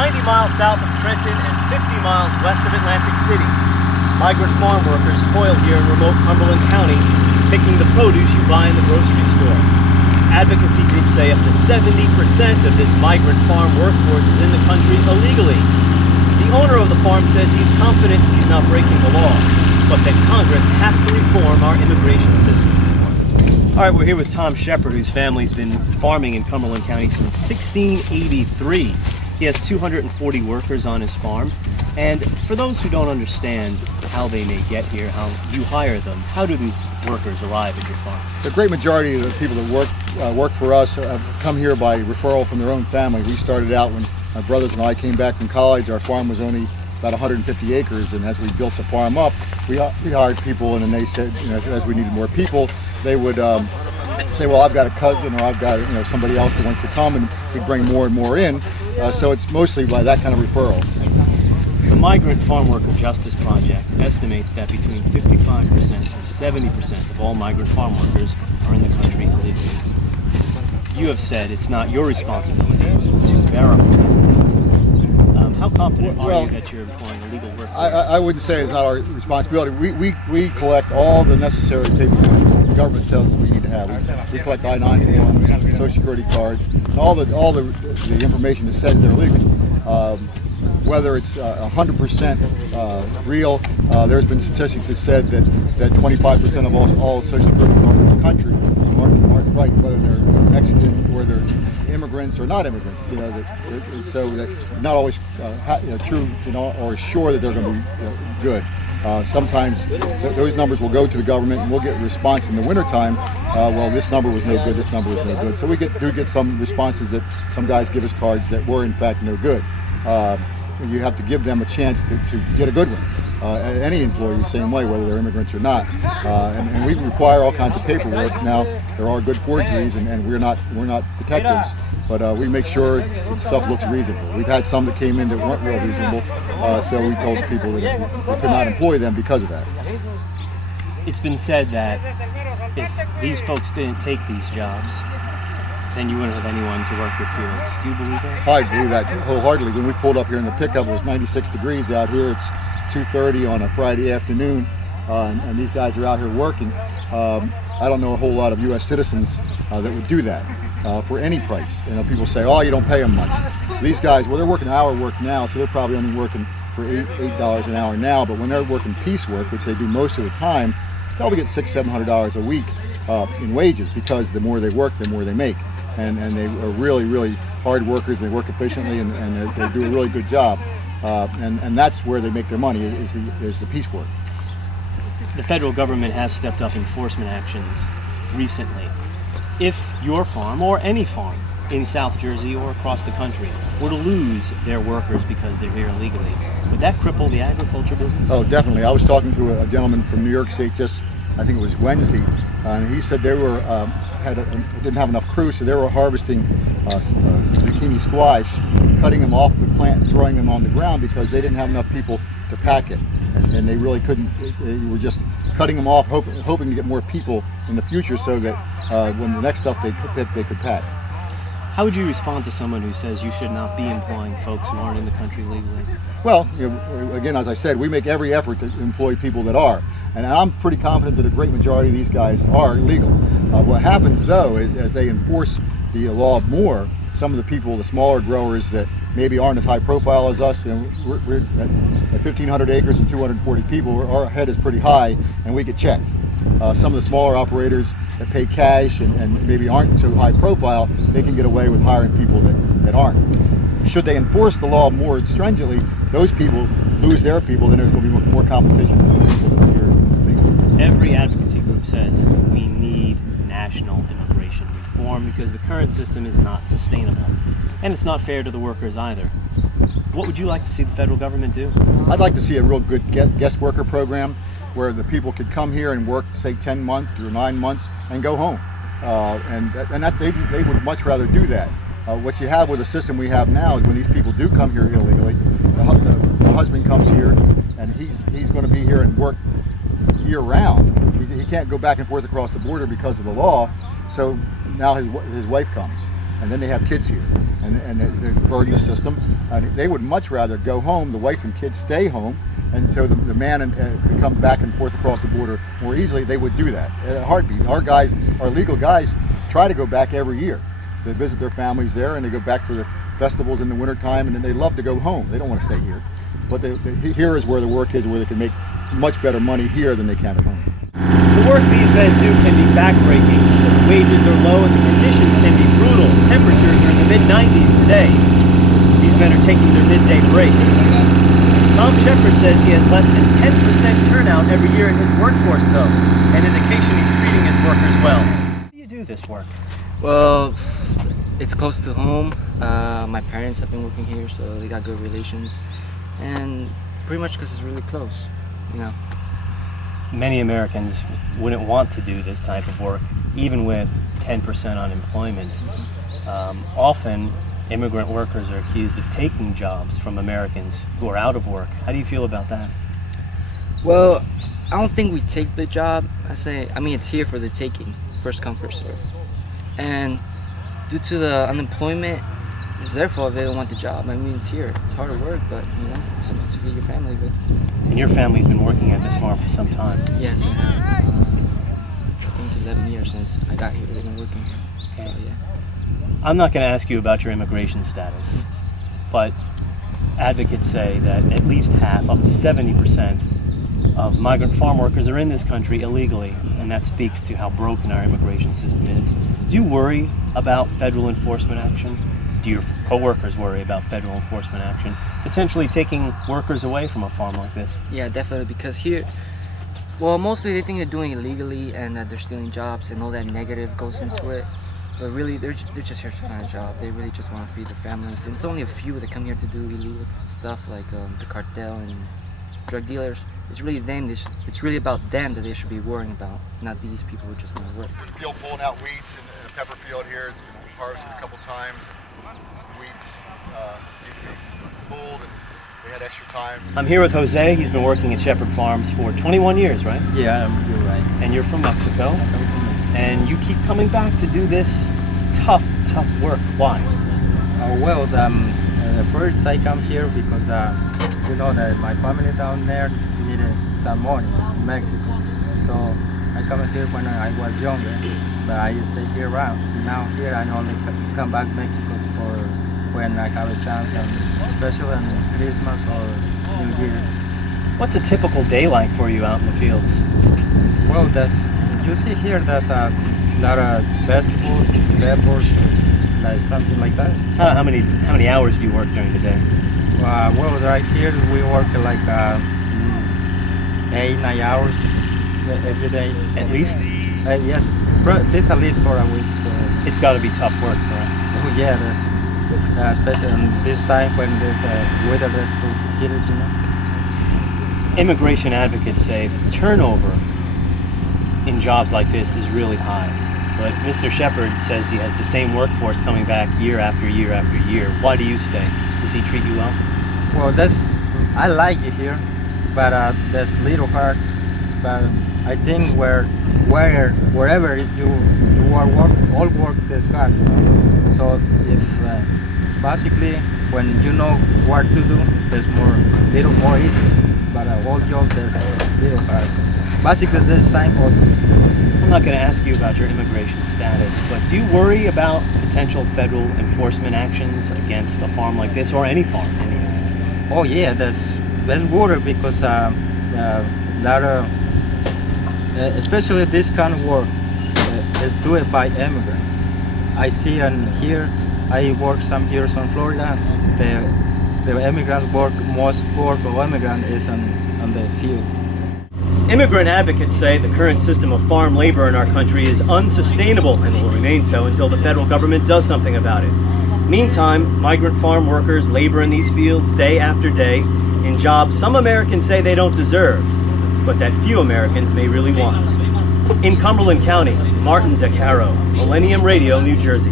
90 miles south of Trenton and 50 miles west of Atlantic City. Migrant farm workers toil here in remote Cumberland County, picking the produce you buy in the grocery store. Advocacy groups say up to 70% of this migrant farm workforce is in the country illegally. The owner of the farm says he's confident he's not breaking the law, but that Congress has to reform our immigration system. All right, we're here with Tom Shepard, whose family's been farming in Cumberland County since 1683. He has 240 workers on his farm. And for those who don't understand how they may get here, how you hire them, how do these workers arrive at your farm? The great majority of the people that work for us have come here by referral from their own family. We started out when my brothers and I came back from college. Our farm was only about 150 acres, and as we built the farm up, we hired people, and then they said, as we needed more people, they would say, well, I've got a cousin, or I've got somebody else that wants to come, and we'd bring more and more in. So it's mostly by that kind of referral. The Migrant Farm Worker Justice Project estimates that between 55% and 70% of all migrant farm workers are in the country illegally. You have said it's not your responsibility to verify. How confident are you that you're employing illegal workers? I wouldn't say it's not our responsibility. We collect all the necessary paperwork the government tells us we need to have. We collect I-9 forms, Social Security cards, and all the information that says they're legal. Whether it's 100% real, there's been statistics that said that 25% of all Social Security cards in the country aren't right, whether they're Mexican or they're immigrants or not immigrants. So that's not always true, or sure that they're going to be good. Sometimes those numbers will go to the government, and we'll get a response in the wintertime. Well, this number was no good, this number was no good. So we do get some responses that some guys give us cards that were in fact no good. You have to give them a chance to get a good one. Any employee, same way, whether they're immigrants or not. And we require all kinds of paperwork. Now, there are good forgeries, and we're not detectives, but we make sure that stuff looks reasonable. We've had some that came in that weren't real reasonable, so we told people that we could not employ them because of that. It's been said that if these folks didn't take these jobs, then you wouldn't have anyone to work your fields. Do you believe that? I believe that wholeheartedly. When we pulled up here in the pickup, it was 96 degrees out here. It's 2:30 on a Friday afternoon, and these guys are out here working. I don't know a whole lot of U.S. citizens that would do that for any price. People say, oh, you don't pay them much. These guys, well, they're working hour work now, so they're probably only working for $8 an hour now, but when they're working piecework, which they do most of the time, they'll get $600-700 a week in wages, because the more they work, the more they make. And they are really, really hard workers. They work efficiently, and they do a really good job. And that's where they make their money, is the piecework. The federal government has stepped up enforcement actions recently. If your farm, or any farm in South Jersey or across the country, were to lose their workers because they're here illegally, would that cripple the agriculture business? Oh, definitely. I was talking to a gentleman from New York State I think it was Wednesday, and he said they were didn't have enough crew, so they were harvesting zucchini squash, cutting them off the plant and throwing them on the ground because they didn't have enough people to pack it, and they really couldn't. They were just cutting them off, hoping to get more people in the future, so that when the next stuff they could pack. How would you respond to someone who says you should not be employing folks who aren't in the country legally? Well, again, as I said, we make every effort to employ people that are. And I'm pretty confident that a great majority of these guys are legal. What happens, though, is as they enforce the law more, some of the people, the smaller growers that maybe aren't as high profile as us, we're at 1,500 acres and 240 people, our head is pretty high, and we get checked. Some of the smaller operators that pay cash and maybe aren't so high profile, they can get away with hiring people that aren't. Should they enforce the law more stringently, those people lose their people, then there's going to be more competition for the people that are here legally. Every advocacy group says we need national immigration reform because the current system is not sustainable. And it's not fair to the workers either. What would you like to see the federal government do? I'd like to see a real good guest worker program where the people could come here and work, say, 10 months or 9 months and go home. And that they would much rather do that. What you have with the system we have now is when these people do come here illegally, the husband comes here and he's going to be here and work year-round. He can't go back and forth across the border because of the law, so now his wife comes, and then they have kids here. And and they're burdening the system. They would much rather go home, the wife and kids stay home, and so the man could come back and forth across the border more easily. They would do that at a heartbeat. Our legal guys try to go back every year. They visit their families there, and they go back for the festivals in the wintertime, and then they love to go home. They don't want to stay here. But here is where the work is, where they can make much better money here than they can at home. The work these men do can be backbreaking. The wages are low and the conditions can be brutal. Temperatures are in the mid-90s today. These men are taking their midday break. Tom Shepard says he has less than 10% turnout every year in his workforce, though, an indication he's treating his workers well. How do you do this work? Well, it's close to home. My parents have been working here, so they got good relations, and pretty much because it's really close, you know. Many Americans wouldn't want to do this type of work, even with 10% unemployment. Often, immigrant workers are accused of taking jobs from Americans who are out of work. How do you feel about that? Well, I don't think we take the job. I mean, it's here for the taking. First come, first serve. And due to the unemployment, it's their fault if they don't want the job. I mean, it's here. It's hard work, but, you know, something to feed your family with. And your family's been working at this farm for some time. Yes, I have. I think 11 years since I got here. They've been working here. So, yeah. I'm not going to ask you about your immigration status, but advocates say that at least half, up to 70% of migrant farm workers are in this country illegally, and that speaks to how broken our immigration system is. Do you worry about federal enforcement action? Do your co-workers worry about federal enforcement action, potentially taking workers away from a farm like this? Yeah, definitely, because here, well, mostly they think they're doing it illegally and that they're stealing jobs and all that negative goes into it. But really, they're just here to find a job. They really just want to feed their families. And it's only a few that come here to do illegal stuff like the cartel and drug dealers. It's really them. It's really about them that they should be worrying about, not these people who just want to work. The field pulling out weeds in a pepper field here. It's been harvested a couple times. Some weeds need to be pulled, and they had extra time. I'm here with Jose. He's been working at Shepard Farms for 21 years, right? Yeah, you're right. And you're from Mexico. And you keep coming back to do this tough work. Why? Well, first I come here because you know that my family down there needed some money in Mexico. So I come here when I was younger, but I stay here around. Now here I only come back Mexico for when I have a chance, and especially on Christmas or New Year. What's a typical day like for you out in the fields? Well, you see here there's a lot of vegetables, peppers, like something like that. How many hours do you work during the day? Well, right here we work like 8-9 hours every day. At least? Yes, this at least for a week. So. It's got to be tough work, right? Oh yeah, especially in this time when this weather is too heated, you know. Immigration advocates say turnover in jobs like this is really high. But Mr. Shepard says he has the same workforce coming back year after year after year. Why do you stay? Does he treat you well? Well, I like it here, but that's little hard. But I think wherever you are all work is hard, you know. So if basically when you know what to do, there's little more easy. But all job there's little hard. So basically, this sign of. I'm not going to ask you about your immigration status, but do you worry about potential federal enforcement actions against a farm like this, or any farm? Oh yeah, there's worry because especially this kind of work is doing by immigrants. I see, and here I work some years in Florida. The immigrants work. Most work of immigrant is on the field. Immigrant advocates say the current system of farm labor in our country is unsustainable and will remain so until the federal government does something about it. Meantime, migrant farm workers labor in these fields day after day in jobs some Americans say they don't deserve, but that few Americans may really want. In Cumberland County, Martin DeCaro, Millennium Radio, New Jersey.